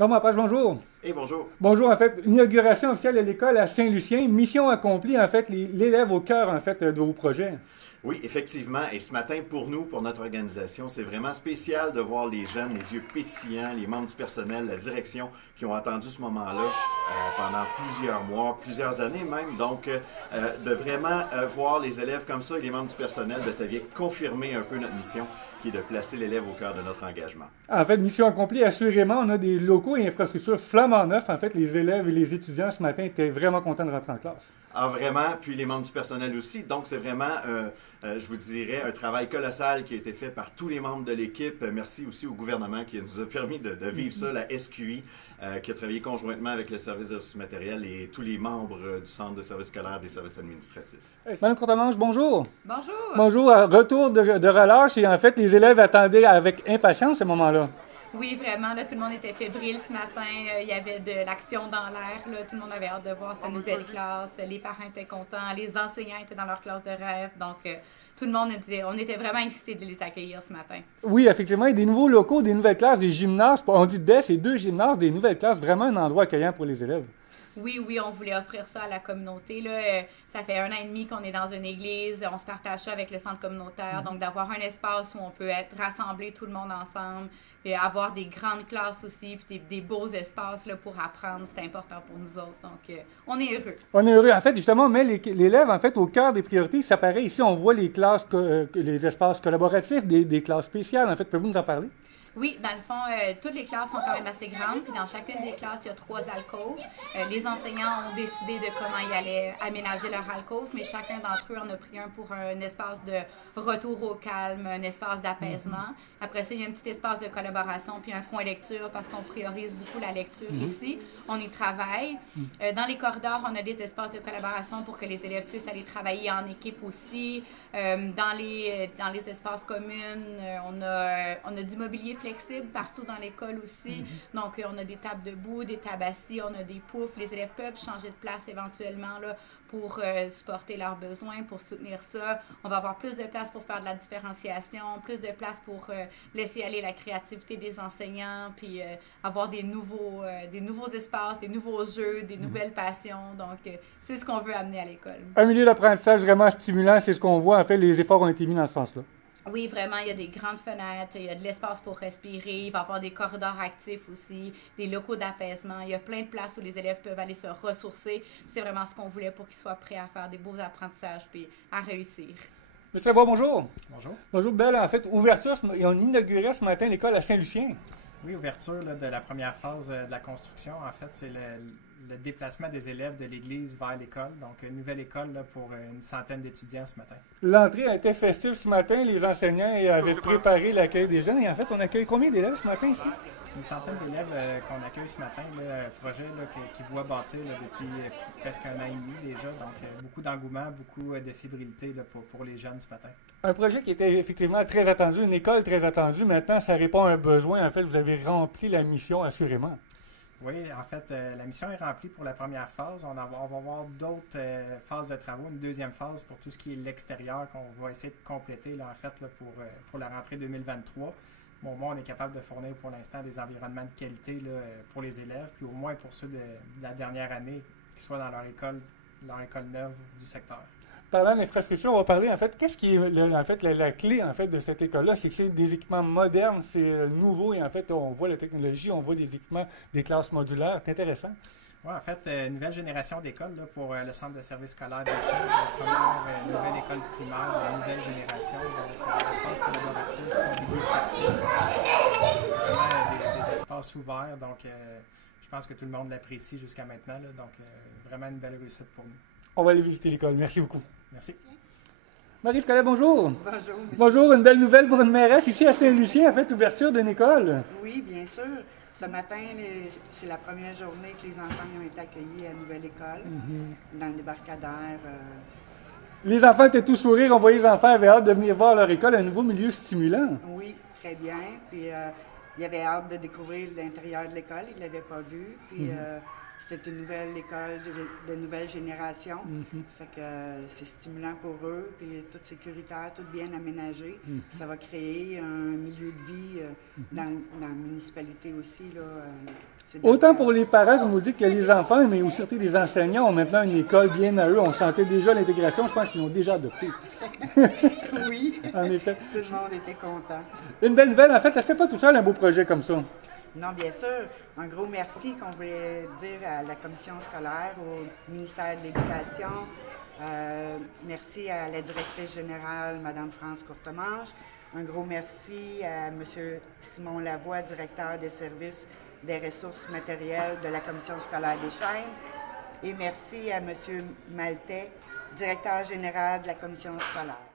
Non, ma page, bonjour. Et bonjour. Bonjour, en fait, inauguration officielle de l'école à Saint-Lucien, mission accomplie, en fait, l'élève au cœur, en fait, de vos projets. Oui, effectivement. Et ce matin, pour nous, pour notre organisation, c'est vraiment spécial de voir les jeunes, les yeux pétillants, les membres du personnel, la direction, qui ont attendu ce moment-là pendant plusieurs mois, plusieurs années même. Donc, de vraiment voir les élèves comme ça et les membres du personnel, ça vient confirmer un peu notre mission, qui est de placer l'élève au cœur de notre engagement. En fait, mission accomplie, assurément, on a des locaux et infrastructures flambant neufs. En fait, les élèves et les étudiants ce matin étaient vraiment contents de rentrer en classe. Ah, vraiment, puis les membres du personnel aussi. Donc, c'est vraiment, je vous dirais, un travail colossal qui a été fait par tous les membres de l'équipe. Merci aussi au gouvernement qui nous a permis de vivre ça, la SQI, qui a travaillé conjointement avec le service de ressources matérielles et tous les membres du centre de services scolaires des services administratifs. Madame Courtemanche, bonjour. Bonjour. Bonjour, retour de relâche et en fait, les élèves attendaient avec impatience ce moment-là. Oui, vraiment, là, tout le monde était fébrile ce matin. Il y avait de l'action dans l'air. Là. Tout le monde avait hâte de voir sa nouvelle classe. Les parents étaient contents. Les enseignants étaient dans leur classe de rêve. Donc, tout le monde on était vraiment excités de les accueillir ce matin. Oui, effectivement, il y a des nouveaux locaux, des nouvelles classes, des gymnases. On dit c'est deux gymnases, des nouvelles classes, vraiment un endroit accueillant pour les élèves. Oui, oui, on voulait offrir ça à la communauté. Là. Ça fait 1 an et demi qu'on est dans une église. On se partage ça avec le centre communautaire. Donc, d'avoir un espace où on peut être rassemblés tout le monde ensemble. Et avoir des grandes classes aussi, puis des beaux espaces là, pour apprendre, c'est important pour nous autres. Donc, on est heureux. On est heureux. En fait, justement, on met l'élève en fait, au cœur des priorités. Ça paraît ici, on voit les classes, les espaces collaboratifs, des classes spéciales. En fait, pouvez-vous nous en parler? Oui, dans le fond, toutes les classes sont quand même assez grandes, puis dans chacune des classes, il y a 3 alcôves. Les enseignants ont décidé de comment ils allaient aménager leur alcôve, mais chacun d'entre eux en a pris un pour un espace de retour au calme, un espace d'apaisement. Après ça, il y a un petit espace de collaboration, puis un coin lecture, parce qu'on priorise beaucoup la lecture ici. On y travaille. Dans les corridors, on a des espaces de collaboration pour que les élèves puissent aller travailler en équipe aussi. Dans les espaces communs, on a du mobilier flexible partout dans l'école aussi. Donc, on a des tables debout, des tables assis, on a des poufs. Les élèves peuvent changer de place éventuellement là, pour supporter leurs besoins, pour soutenir ça. On va avoir plus de place pour faire de la différenciation, plus de place pour laisser aller la créativité des enseignants, puis avoir des nouveaux espaces, des nouveaux jeux, des nouvelles passions. Donc, c'est ce qu'on veut amener à l'école. Un milieu d'apprentissage vraiment stimulant, c'est ce qu'on voit. En fait, les efforts ont été mis dans ce sens-là. Oui, vraiment, il y a des grandes fenêtres, il y a de l'espace pour respirer, il va y avoir des corridors actifs aussi, des locaux d'apaisement. Il y a plein de places où les élèves peuvent aller se ressourcer. C'est vraiment ce qu'on voulait pour qu'ils soient prêts à faire des beaux apprentissages puis à réussir. Monsieur Lavoie, bonjour. Bonjour. Bonjour, Belle. En fait, ouverture, on inaugurait ce matin l'école à Saint-Lucien. Oui, ouverture là, de la première phase de la construction. En fait, c'est le déplacement des élèves de l'église vers l'école. Donc, une nouvelle école là, pour une centaine d'étudiants ce matin. L'entrée a été festive ce matin. Les enseignants avaient préparé l'accueil des jeunes. Et en fait, on accueille combien d'élèves ce matin ici? C'est une centaine d'élèves qu'on accueille ce matin. Là, un projet là, qui voit bâtir là, depuis presque 1 an et demi déjà. Donc, beaucoup d'engouement, beaucoup de fébrilité là, pour les jeunes ce matin. Un projet qui était effectivement très attendu, une école très attendue. Maintenant, ça répond à un besoin. En fait, vous avez rempli la mission, assurément. Oui, en fait, la mission est remplie pour la première phase. On va avoir d'autres phases de travaux, une deuxième phase pour tout ce qui est l'extérieur qu'on va essayer de compléter là, en fait, là, pour la rentrée 2023. Bon, moi, on est capable de fournir pour l'instant des environnements de qualité là, pour les élèves, puis au moins pour ceux de la dernière année qui soient dans leur école neuve du secteur. Parlant d'infrastructure, on va parler en fait, qu'est-ce qui est en fait la clé en fait de cette école-là, c'est que c'est des équipements modernes, c'est nouveau et en fait on voit la technologie, on voit des équipements, des classes modulaires, c'est intéressant. Oui, en fait, nouvelle génération d'écoles là, pour le centre de services scolaires des jeunes, la première nouvelle école primaire, la nouvelle génération, donc espace collaboratif, mobilier flexible, vraiment des espaces ouverts, donc je pense que tout le monde l'apprécie jusqu'à maintenant, là, donc vraiment une belle réussite pour nous. On va aller visiter l'école, merci beaucoup. Merci. Marie Scolet, bonjour. Bonjour, monsieur. Bonjour, une belle nouvelle pour une mairesse ici à Saint-Lucien, en fait, ouverture d'une école. Oui, bien sûr. Ce matin, c'est la première journée que les enfants ont été accueillis à la nouvelle école, dans le débarcadère. Les enfants étaient tous sourires, on voyait les enfants avaient hâte de venir voir leur école, un nouveau milieu stimulant. Oui, très bien. Puis, ils avaient hâte de découvrir l'intérieur de l'école, ils ne l'avaient pas vu. Puis, c'est une nouvelle école de nouvelle génération. Fait que c'est stimulant pour eux, puis tout sécuritaire, tout bien aménagé. Ça va créer un milieu de vie dans la municipalité aussi. Là, Autant pour les parents, comme vous dites, que les enfants, mais aussi les enseignants ont maintenant une école bien à eux. On sentait déjà l'intégration. Je pense qu'ils l'ont déjà adopté. Oui, En effet. tout le monde était content. Une belle nouvelle. En fait, ça se fait pas tout seul, un beau projet comme ça. Non, bien sûr. Un gros merci qu'on voulait dire à la commission scolaire, au ministère de l'Éducation. Merci à la directrice générale, Mme France Courtemanche. Un gros merci à M. Simon Lavoie, directeur des services des ressources matérielles de la commission scolaire des Chênes. Et merci à M. Maltais, directeur général de la commission scolaire.